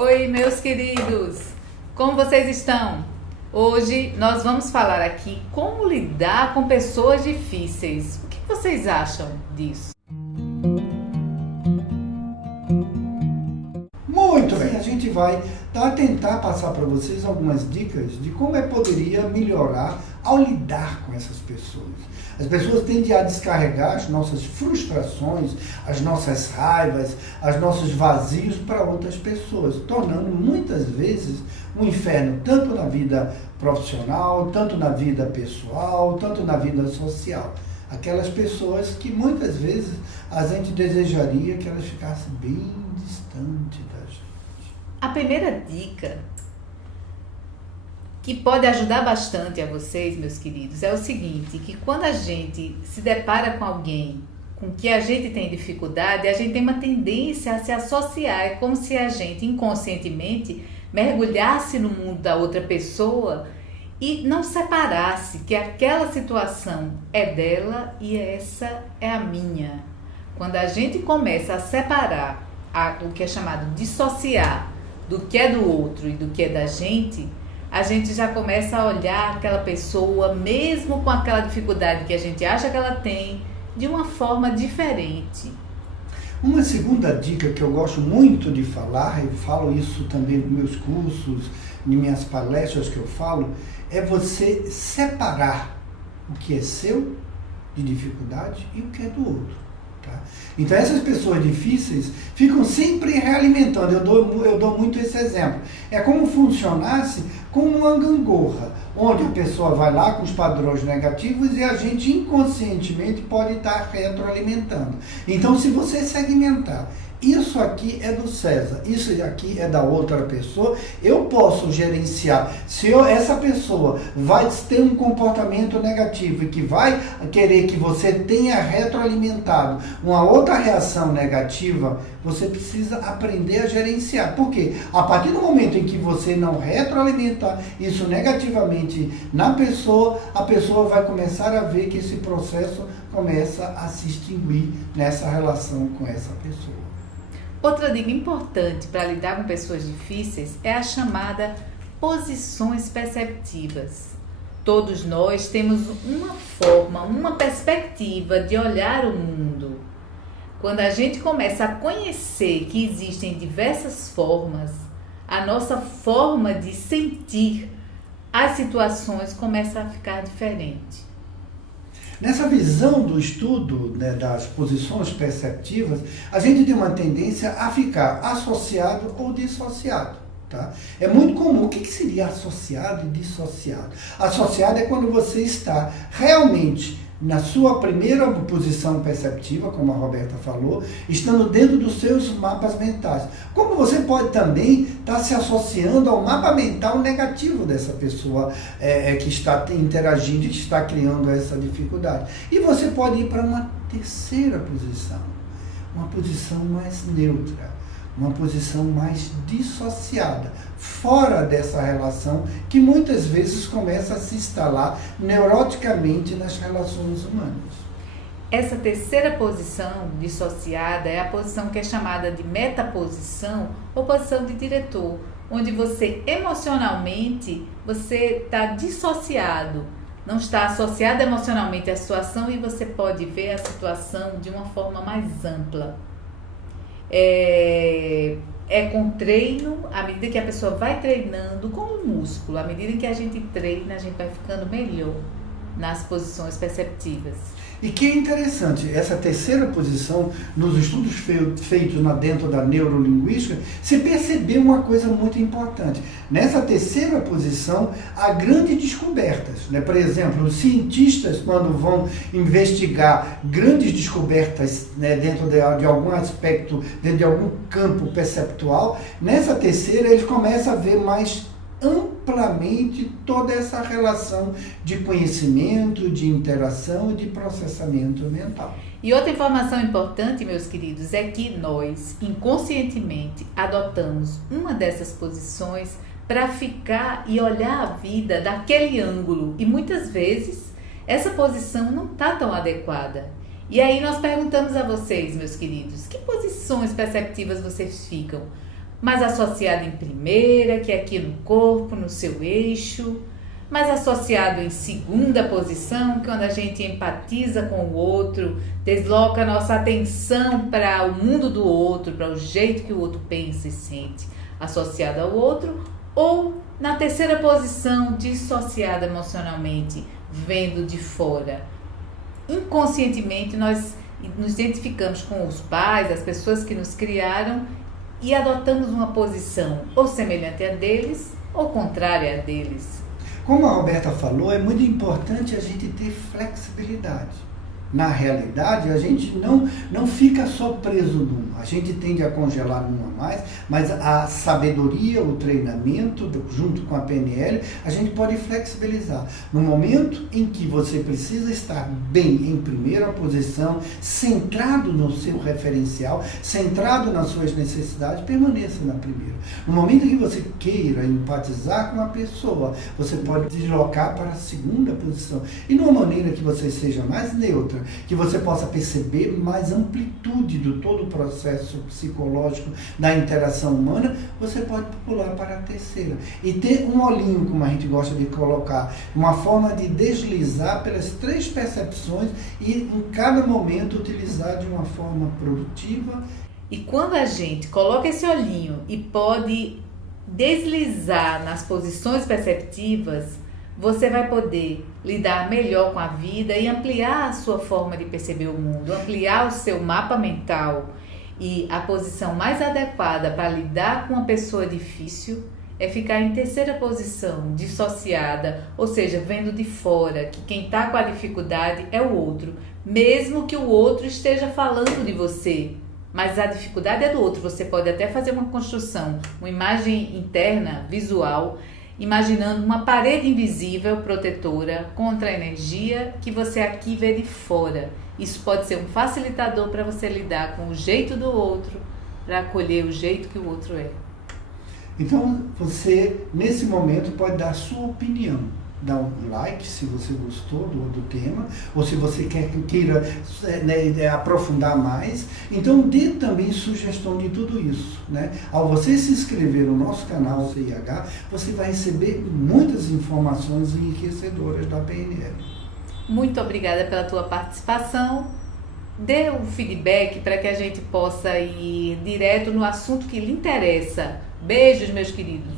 Oi, meus queridos! Como vocês estão? Hoje nós vamos falar aqui como lidar com pessoas difíceis. O que vocês acham disso? Muito bem, a gente vai tentar passar para vocês algumas dicas de como poderia melhorar ao lidar com essas pessoas. As pessoas tendem a descarregar as nossas frustrações, as nossas raivas, os nossos vazios para outras pessoas, tornando muitas vezes um inferno, tanto na vida profissional, tanto na vida pessoal, tanto na vida social. Aquelas pessoas que muitas vezes a gente desejaria que elas ficassem bem distantes da gente. A primeira dica que pode ajudar bastante a vocês, meus queridos, é o seguinte, que quando a gente se depara com alguém com que a gente tem dificuldade, a gente tem uma tendência a se associar, é como se a gente inconscientemente mergulhasse no mundo da outra pessoa e não separasse que aquela situação é dela e essa é a minha. Quando a gente começa a separar o que é chamado dissociar do que é do outro e do que é da gente, a gente já começa a olhar aquela pessoa, mesmo com aquela dificuldade que a gente acha que ela tem, de uma forma diferente. Uma segunda dica que eu gosto muito de falar, eu falo isso também nos meus cursos, em minhas palestras que eu falo, é você separar o que é seu de dificuldade e o que é do outro. Tá? Então essas pessoas difíceis ficam sempre realimentando. Eu dou muito esse exemplo. É como funcionasse como uma gangorra, onde a pessoa vai lá com os padrões negativos e a gente inconscientemente pode estar retroalimentando. Então se você segmentar, isso aqui é do César, isso aqui é da outra pessoa, eu posso gerenciar. Se essa pessoa vai ter um comportamento negativo e que vai querer que você tenha retroalimentado uma outra reação negativa, você precisa aprender a gerenciar. Por quê? A partir do momento em que você não retroalimentar isso negativamente na pessoa, a pessoa vai começar a ver que esse processo começa a se extinguir nessa relação com essa pessoa. Outra dica importante para lidar com pessoas difíceis é a chamada posições perceptivas. Todos nós temos uma forma, uma perspectiva de olhar o mundo. Quando a gente começa a conhecer que existem diversas formas, a nossa forma de sentir as situações começa a ficar diferente. Nessa visão do estudo, né, das posições perceptivas, a gente tem uma tendência a ficar associado ou dissociado. Tá? É muito comum. O que seria associado e dissociado? Associado é quando você está realmente na sua primeira posição perceptiva, como a Roberta falou, estando dentro dos seus mapas mentais. Como você pode também estar se associando ao mapa mental negativo dessa pessoa que está interagindo e está criando essa dificuldade. E você pode ir para uma terceira posição, uma posição mais neutra, uma posição mais dissociada, fora dessa relação que muitas vezes começa a se instalar neuroticamente nas relações humanas. Essa terceira posição dissociada é a posição que é chamada de metaposição ou posição de diretor, onde você emocionalmente você está dissociado, não está associado emocionalmente à situação e você pode ver a situação de uma forma mais ampla. É com treino, à medida que a pessoa vai treinando, como um músculo, à medida que a gente treina, a gente vai ficando melhor nas posições perceptivas. E que é interessante, essa terceira posição, nos estudos feitos dentro da neurolinguística, se percebeu uma coisa muito importante. Nessa terceira posição, há grandes descobertas. Né? Por exemplo, os cientistas, quando vão investigar grandes descobertas, né, dentro de algum aspecto, dentro de algum campo perceptual, nessa terceira eles começam a ver mais amplamente toda essa relação de conhecimento, de interação e de processamento mental. E outra informação importante, meus queridos, é que nós inconscientemente adotamos uma dessas posições para ficar e olhar a vida daquele ângulo. E muitas vezes essa posição não está tão adequada. E aí nós perguntamos a vocês, meus queridos, que posições perceptivas vocês ficam? mais associado em primeira, que é aqui no corpo, no seu eixo, mais associado em segunda posição, que é onde a gente empatiza com o outro, desloca a nossa atenção para o mundo do outro, para o jeito que o outro pensa e sente, associado ao outro, ou na terceira posição, dissociada emocionalmente, vendo de fora. Inconscientemente, nós nos identificamos com os pais, as pessoas que nos criaram e adotamos uma posição ou semelhante à deles ou contrária a deles. Como a Roberta falou, é muito importante a gente ter flexibilidade. Na realidade, a gente não fica só preso numa. A gente tende a congelar numa mais, mas a sabedoria, o treinamento, junto com a PNL, a gente pode flexibilizar. No momento em que você precisa estar bem em primeira posição, centrado no seu referencial, centrado nas suas necessidades, permaneça na primeira. No momento em que você queira empatizar com a pessoa, você pode deslocar para a segunda posição. E de uma maneira que você seja mais neutra, que você possa perceber mais amplitude do todo o processo psicológico da interação humana, você pode pular para a terceira. E ter um olhinho, como a gente gosta de colocar, uma forma de deslizar pelas três percepções e em cada momento utilizar de uma forma produtiva. E quando a gente coloca esse olhinho e pode deslizar nas posições perceptivas, você vai poder lidar melhor com a vida e ampliar a sua forma de perceber o mundo, ampliar o seu mapa mental. E a posição mais adequada para lidar com uma pessoa difícil é ficar em terceira posição, dissociada, ou seja, vendo de fora que quem está com a dificuldade é o outro, mesmo que o outro esteja falando de você. Mas a dificuldade é do outro. Você pode até fazer uma construção, uma imagem interna, visual, imaginando uma parede invisível protetora contra a energia que você aqui vê de fora. Isso pode ser um facilitador para você lidar com o jeito do outro, para acolher o jeito que o outro é. Então, você, nesse momento, pode dar a sua opinião. Dá um like se você gostou do tema, ou se você queira aprofundar mais. Então, dê também sugestão de tudo isso, né? Ao você se inscrever no nosso canal CIH, você vai receber muitas informações enriquecedoras da PNL. Muito obrigada pela tua participação. Dê um feedback para que a gente possa ir direto no assunto que lhe interessa. Beijos, meus queridos.